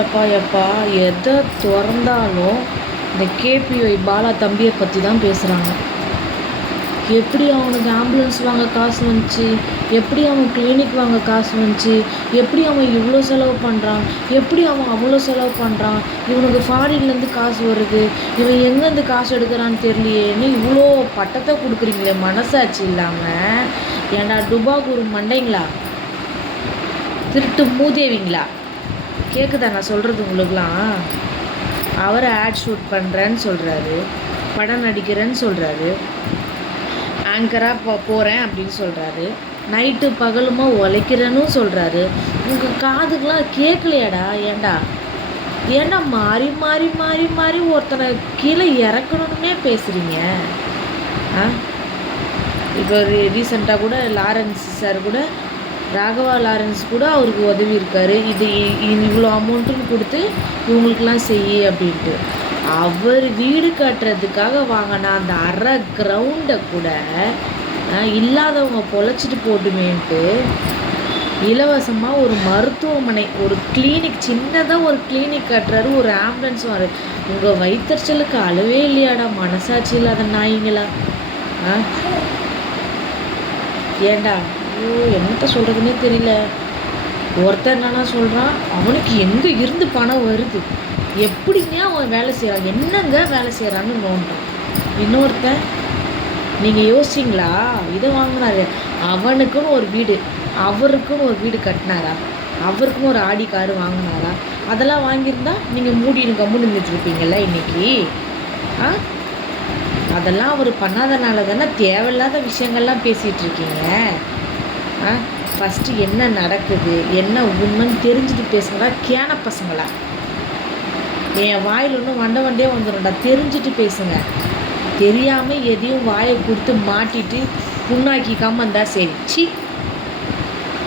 எப்பா எப்பா எதை திறந்தாலும் இந்த கேபிஒய் பாலா தம்பியை பற்றி தான் பேசுகிறாங்க. எப்படி அவனுக்கு ஆம்புலன்ஸ் வாங்க காசு வந்துச்சு, எப்படி அவன் கிளினிக் வாங்க காசு வந்துச்சு, எப்படி அவன் இவ்வளோ செலவு பண்ணுறான், எப்படி அவன் அவ்வளோ செலவு பண்ணுறான், இவனுக்கு ஃபாரின்லேருந்து காசு வருது, இவன் எங்கேருந்து காசு எடுக்கிறான்னு தெரியலையேன்னு இவ்வளோ பட்டத்தை கொடுக்குறீங்களே மனசாட்சி இல்லாமல். ஏன்டா டுபாகூர் மண்டைங்களா, திருட்டு மூதேவிங்களா, கேட்குதா நான் சொல்கிறது உங்களுக்குலாம்? அவரை ஆட் ஷூட் பண்ணுறேன்னு சொல்கிறாரு, படம் நடிக்கிறேன்னு சொல்கிறாரு, ஆங்கராக போகிறேன் அப்படின்னு சொல்கிறாரு, நைட்டு பகலுமா உழைக்கிறேன்னு சொல்கிறாரு. உங்கள் காதுக்கெலாம் கேட்கலையாடா? ஏண்டா மாறி மாறி மாறி மாறி ஒருத்தனை கீழே இறக்கணுன்னே பேசுகிறீங்க? இப்போ ரீசெண்டாக கூட லாரன்ஸ் சார் கூட, ராகவா லாரன்ஸ் கூட அவருக்கு உதவி இருக்காரு, இது இவ்வளோ அமௌண்ட்டுன்னு கொடுத்து இவங்களுக்கெல்லாம் செய்ய அப்படின்ட்டு. அவர் வீடு கட்டுறதுக்காக வாங்கின அந்த அரை கிரவுண்டை கூட இல்லாதவங்க பொழைச்சிட்டு போட்டுமேன்ட்டு இலவசமாக ஒரு மருத்துவமனை, ஒரு கிளினிக், சின்னதாக ஒரு கிளினிக் கட்டுறாரு, ஒரு ஆம்புலன்ஸ் வரு. உங்கள் வயிற்றுச்சலுக்கு அளவே இல்லையாடா மனசாட்சி இல்லாத நாய்ங்களா? ஏண்டா ஐயோ என்னத்த சொல்கிறதுனே தெரியல. ஒருத்தர் என்னன்னா சொல்கிறான், அவனுக்கு எங்கே இருந்து பணம் வருது, எப்படிங்க அவன் வேலை செய்கிறான், என்னங்க வேலை செய்கிறான்னு நோண்டுறான். இன்னொருத்தன், நீங்கள் யோசிச்சிங்களா, இதை வாங்கினாரு, அவனுக்குன்னு ஒரு வீடு, அவருக்குன்னு ஒரு வீடு கட்டினாரா, அவருக்குன்னு ஒரு ஆடி காரு வாங்கினாரா? அதெல்லாம் வாங்கியிருந்தா நீங்கள் மூடின்னு கம்முன்னு இருந்துட்டுருப்பீங்கள்ல இன்றைக்கி. அதெல்லாம் அவர் பண்ணாதனால தானே தேவையில்லாத விஷயங்கள்லாம் பேசிகிட்டு இருக்கீங்க. ஃபஸ்ட்டு என்ன நடக்குது, என்ன உண்மைன்னு தெரிஞ்சுட்டு பேசுங்களா கேன பசங்களா? என் வாயில் ஒன்றும் வண்டே வந்துடும்டா, தெரிஞ்சுட்டு பேசுங்க. தெரியாமல் எதையும் வாயை கொடுத்து மாட்டிட்டு புண்ணாக்கிக்காமல் இருந்தால் சரி. சி